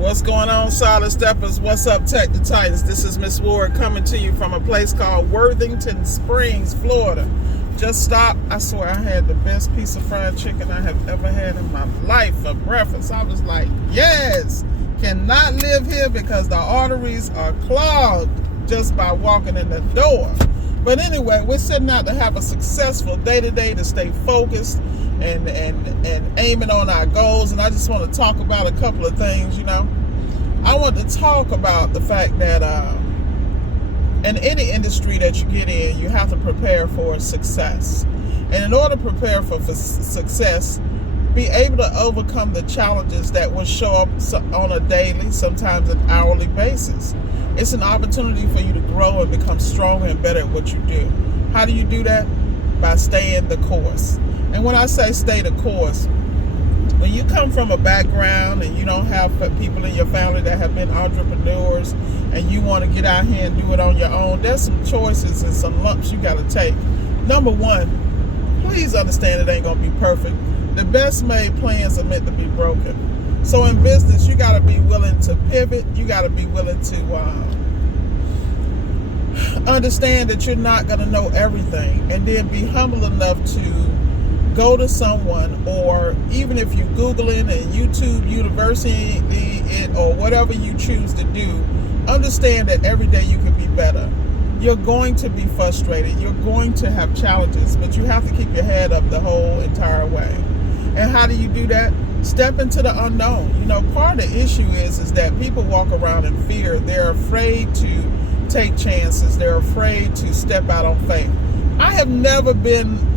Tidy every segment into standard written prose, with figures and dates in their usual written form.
What's going on, Solid Steppers? What's up, Tech the Titans? This is Miss Ward coming to you from a place called Worthington Springs, Florida. Just stopped. I swear I had the best piece of fried chicken I have ever had in my life for breakfast. I was like, yes, cannot live here because the arteries are clogged just by walking in the door. But anyway, we're setting out to have a successful day-to-day to stay focused and aiming on our goals. And I just want to talk about a couple of things. I want to talk about the fact that in any industry that you get in, you have to prepare for success. And in order to prepare for success, be able to overcome the challenges that will show up on a daily, sometimes an hourly basis. It's an opportunity for you to grow and become stronger and better at what you do. How do you do that? By staying the course. And when I say stay the course, when you come from a background and you don't have people in your family that have been entrepreneurs and you want to get out here and do it on your own, there's some choices and some lumps you got to take. Number one, please understand it ain't going to be perfect. The best made plans are meant to be broken. So in business, you got to be willing to pivot. You got to be willing to understand that you're not going to know everything, and then be humble enough to go to someone, or even if you Google it and YouTube University it or whatever you choose to do, understand that every day you can be better. You're going to be frustrated. You're going to have challenges, but you have to keep your head up the whole entire way. And how do you do that? Step into the unknown. Part of the issue is that people walk around in fear. They're afraid to take chances. They're afraid to step out on faith. I have never been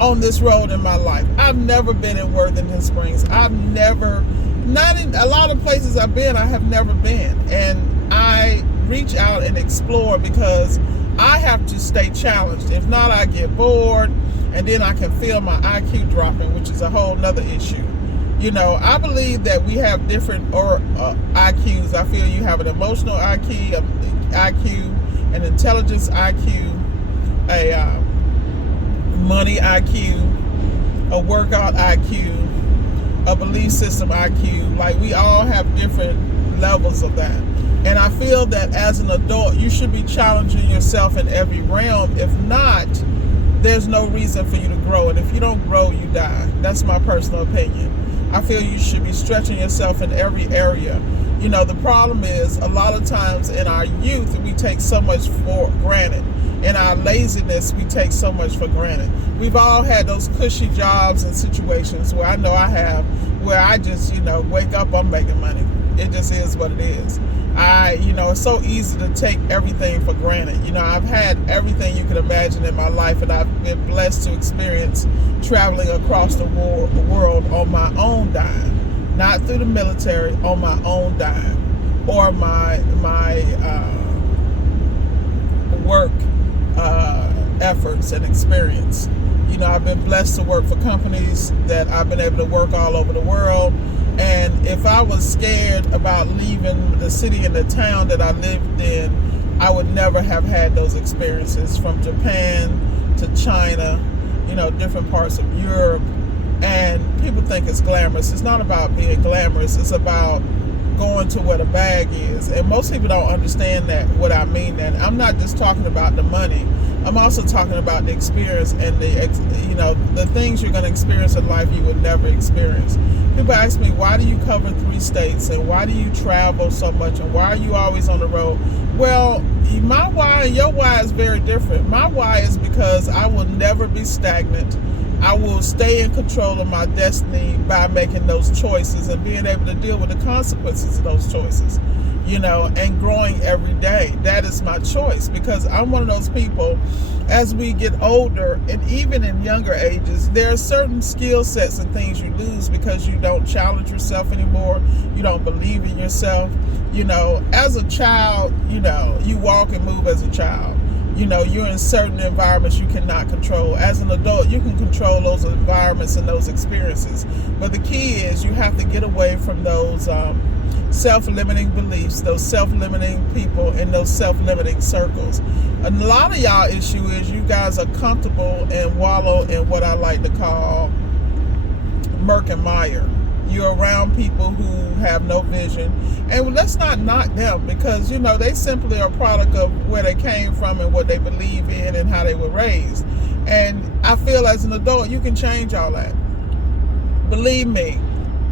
on this road in my life. I've never been in Worthington Springs. Not in a lot of places I've been, I have never been. And I reach out and explore because I have to stay challenged. If not, I get bored, and then I can feel my IQ dropping, which is a whole nother issue. I believe that we have different IQs. I feel you have an emotional IQ, an intelligence IQ, a money IQ, a workout IQ, a belief system IQ. Like, we all have different levels of that. And I feel that as an adult, you should be challenging yourself in every realm. If not, there's no reason for you to grow. And if you don't grow, you die. That's my personal opinion. I feel you should be stretching yourself in every area. The problem is a lot of times in our youth, we take so much for granted. In our laziness, we take so much for granted. We've all had those cushy jobs and situations where I know I have, where I just, wake up, I'm making money. It just is what it is. It's so easy to take everything for granted. I've had everything you can imagine in my life, and I've been blessed to experience traveling across the world on my own dime, not through the military, on my own dime, or my work efforts and experience. I've been blessed to work for companies that I've been able to work all over the world. And if I was scared about leaving the city and the town that I lived in, I would never have had those experiences, from Japan to China, different parts of Europe. And people think it's glamorous. It's not about being glamorous. It's about going to where the bag is. And most people don't understand that, what I mean. And I'm not just talking about the money. I'm also talking about the experience and the things you're going to experience in life you would never experience. People ask me, why do you cover 3 states, and why do you travel so much, and why are you always on the road? Well, my why and your why is very different. My why is because I will never be stagnant. I will stay in control of my destiny by making those choices and being able to deal with the consequences of those choices, and growing every day. That is my choice, because I'm one of those people, as we get older, and even in younger ages, there are certain skill sets and things you lose because you don't challenge yourself anymore. You don't believe in yourself. As a child, you walk and move as a child. You're in certain environments you cannot control. As an adult, you can control those environments and those experiences. But the key is you have to get away from those self-limiting beliefs, those self-limiting people, and those self-limiting circles. A lot of y'all issue is you guys are comfortable and wallow in what I like to call murk and mire. you're around people who have no vision. And let's not knock them, because, you know, they simply are a product of where they came from and what they believe in and how they were raised. And I feel as an adult, you can change all that. Believe me,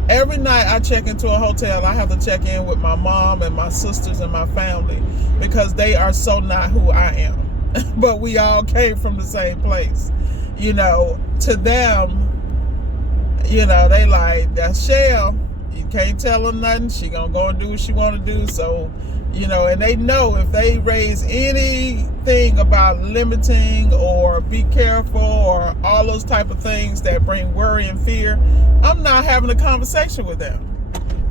every night I check into a hotel, I have to check in with my mom and my sisters and my family, because they are so not who I am. But we all came from the same place. You know, to them, you know, they like, that's Shell. You can't tell her nothing. She gonna go and do what she want to do. So, you know, and they know if they raise anything about limiting or be careful or all those type of things that bring worry and fear, I'm not having a conversation with them.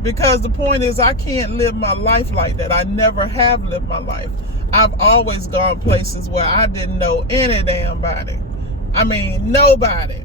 Because the point is, I can't live my life like that. I never have lived my life. I've always gone places where I didn't know any damn body. I mean, nobody.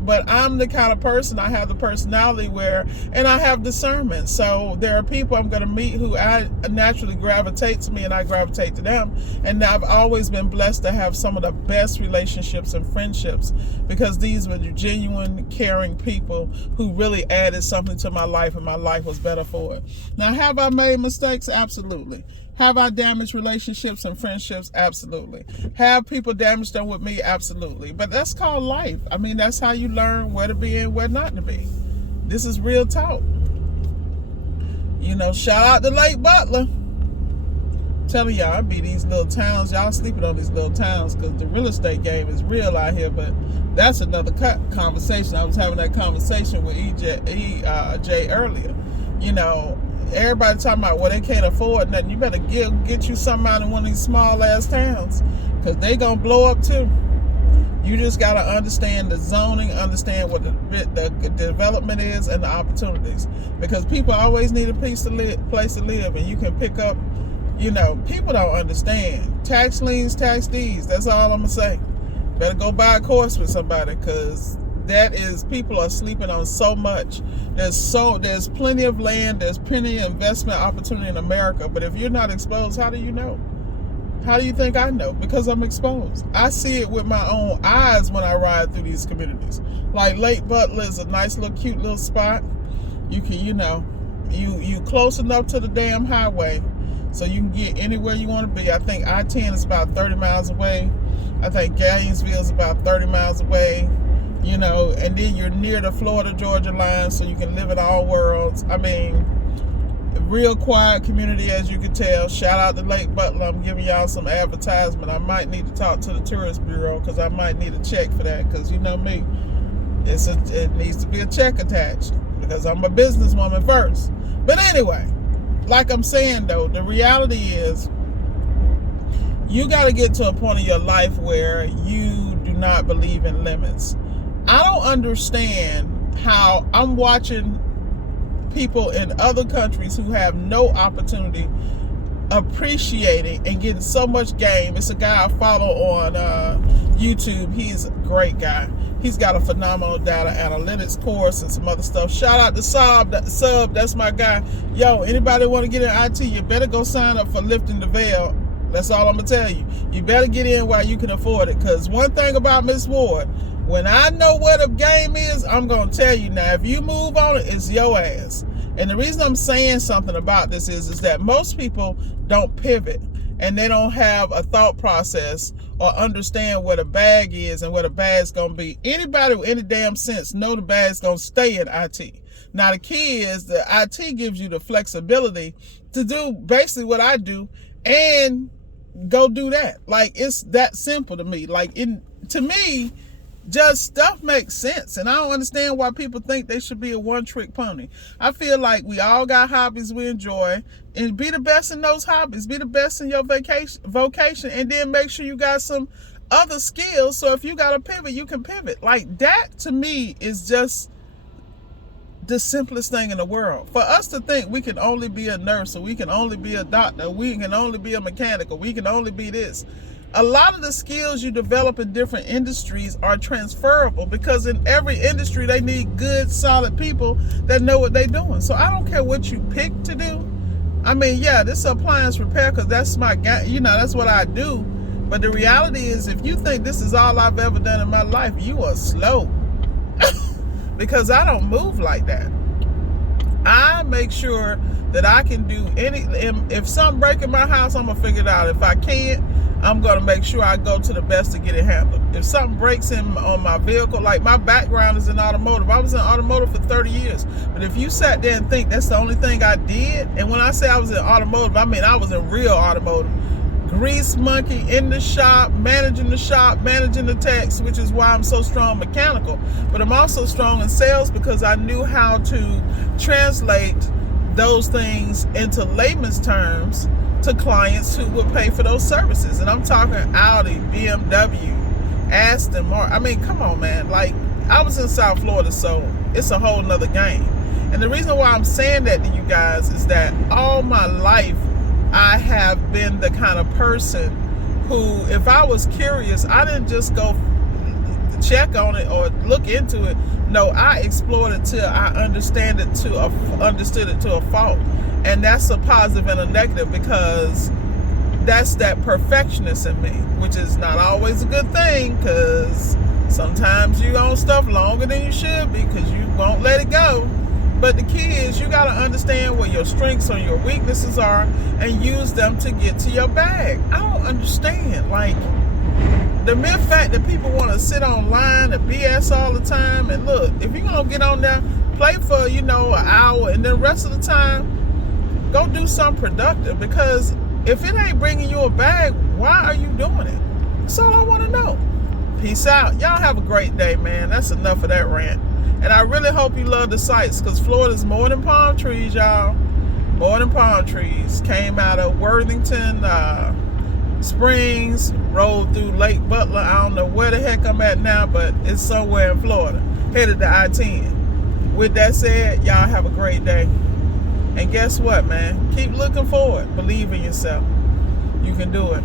But I'm the kind of person, I have the personality where, and I have discernment. So there are people I'm going to meet who I naturally gravitate to me, and I gravitate to them. And I've always been blessed to have some of the best relationships and friendships, because these were genuine, caring people who really added something to my life, and my life was better for it. Now, have I made mistakes? Absolutely. Have I damaged relationships and friendships? Absolutely. Have people damaged them with me? Absolutely. But that's called life. I mean, that's how you learn where to be and where not to be. This is real talk. You know, shout out to Lake Butler. Telling y'all, I be these little towns. Y'all sleeping on these little towns because the real estate game is real out here. But that's another conversation. I was having that conversation with EJ earlier. You know, everybody talking about, well, they can't afford nothing. You better get you something out of one of these small ass towns, because they gonna blow up too. You just gotta understand the zoning, understand what the development is and the opportunities, because people always need a place to live, and you can pick up. You know, people don't understand tax liens, tax deeds. That's all I'm gonna say. Better go buy a course with somebody, because that is, people are sleeping on so much. There's plenty of land, there's plenty of investment opportunity in America, but if you're not exposed, how do you know? How do you think I know? Because I'm exposed. I see it with my own eyes when I ride through these communities. Like Lake Butler is a nice little cute little spot. You can, you know, you close enough to the damn highway so you can get anywhere you want to be. I think I-10 is about 30 miles away. I think Gainesville is about 30 miles away. You know, and then you're near the Florida-Georgia line, so you can live in all worlds. I mean, real quiet community, as you can tell. Shout out to Lake Butler. I'm giving y'all some advertisement. I might need to talk to the Tourist Bureau, because I might need a check for that, because you know me. It needs to be a check attached, because I'm a businesswoman first. But anyway, like I'm saying though, the reality is, you got to get to a point in your life where you do not believe in limits. I don't understand how I'm watching people in other countries who have no opportunity appreciating and getting so much game. It's a guy I follow on YouTube. He's a great guy. He's got a phenomenal data analytics course and some other stuff. Shout out to Sub, that's my guy. Yo, anybody want to get in IT, you better go sign up for Lifting the Veil. That's all I'm going to tell you. You better get in while you can afford it, because one thing about Miss Ward, when I know what the game is, I'm going to tell you now. If you move on it, it's your ass. And the reason I'm saying something about this is that most people don't pivot, and they don't have a thought process or understand where the bag is and where the bag's going to be. Anybody with any damn sense know the bag's going to stay in IT. Now, the key is that IT gives you the flexibility to do basically what I do and go do that. Like, it's that simple to me. Like, to me, just stuff makes sense, and I don't understand why people think they should be a one-trick pony. I feel like we all got hobbies we enjoy, and be the best in those hobbies. Be the best in your vocation, and then make sure you got some other skills, so if you got to pivot, you can pivot. Like, that to me is just the simplest thing in the world. For us to think we can only be a nurse, or we can only be a doctor, we can only be a mechanic, or we can only be this. A lot of the skills you develop in different industries are transferable, because in every industry they need good, solid people that know what they're doing. So I don't care what you pick to do. I mean, yeah, this is appliance repair because that's my guy, you know, that's what I do. But the reality is, if you think this is all I've ever done in my life, you are slow. Because I don't move like that. I make sure that I can do if something break in my house, I'm gonna figure it out. If I can't, I'm gonna make sure I go to the best to get it handled. If something breaks on my vehicle, like my background is in automotive. I was in automotive for 30 years. But if you sat there and think that's the only thing I did, and when I say I was in automotive, I mean I was in real automotive. Grease monkey in the shop, managing the techs, which is why I'm so strong mechanical. But I'm also strong in sales because I knew how to translate those things into layman's terms to clients who would pay for those services. And I'm talking Audi, BMW, Aston Martin. I mean, come on, man. Like, I was in South Florida, so it's a whole nother game. And the reason why I'm saying that to you guys is that all my life I have been the kind of person who, if I was curious, I didn't just go check on it or look into it. No, I explored it till I understood it to a fault. And that's a positive and a negative, because that's that perfectionist in me, which is not always a good thing, because sometimes you own stuff longer than you should be because you won't let it go. But the key is you got to understand what your strengths or your weaknesses are and use them to get to your bag. I don't understand. Like, the mere fact that people want to sit online and BS all the time. And look, if you're going to get on there, play for, an hour, and then the rest of the time, go do something productive. Because if it ain't bringing you a bag, why are you doing it? That's all I want to know. Peace out. Y'all have a great day, man. That's enough of that rant. And I really hope you love the sights, because Florida's more than palm trees, y'all. More than palm trees. Came out of Worthington Springs, rode through Lake Butler. I don't know where the heck I'm at now, but it's somewhere in Florida. Headed to I-10. With that said, y'all have a great day. And guess what, man? Keep looking forward. Believe in yourself. You can do it.